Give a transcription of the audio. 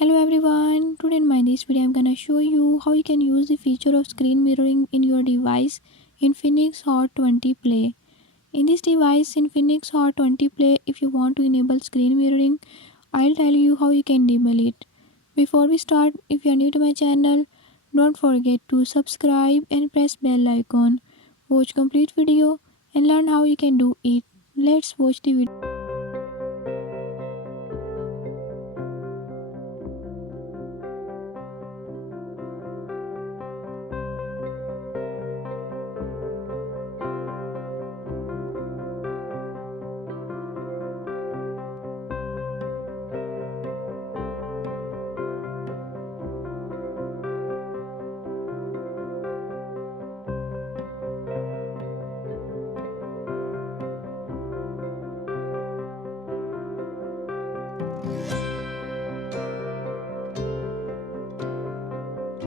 Hello everyone, today in this video I'm gonna show you how you can use the feature of screen mirroring in your device Infinix Hot 20 Play. In this device Infinix Hot 20 Play, if you want to enable screen mirroring, I'll tell you how you can enable it. Before we start, if you are new to my channel, don't forget to subscribe and press bell icon. Watch complete video and learn how you can do it. Let's watch the video.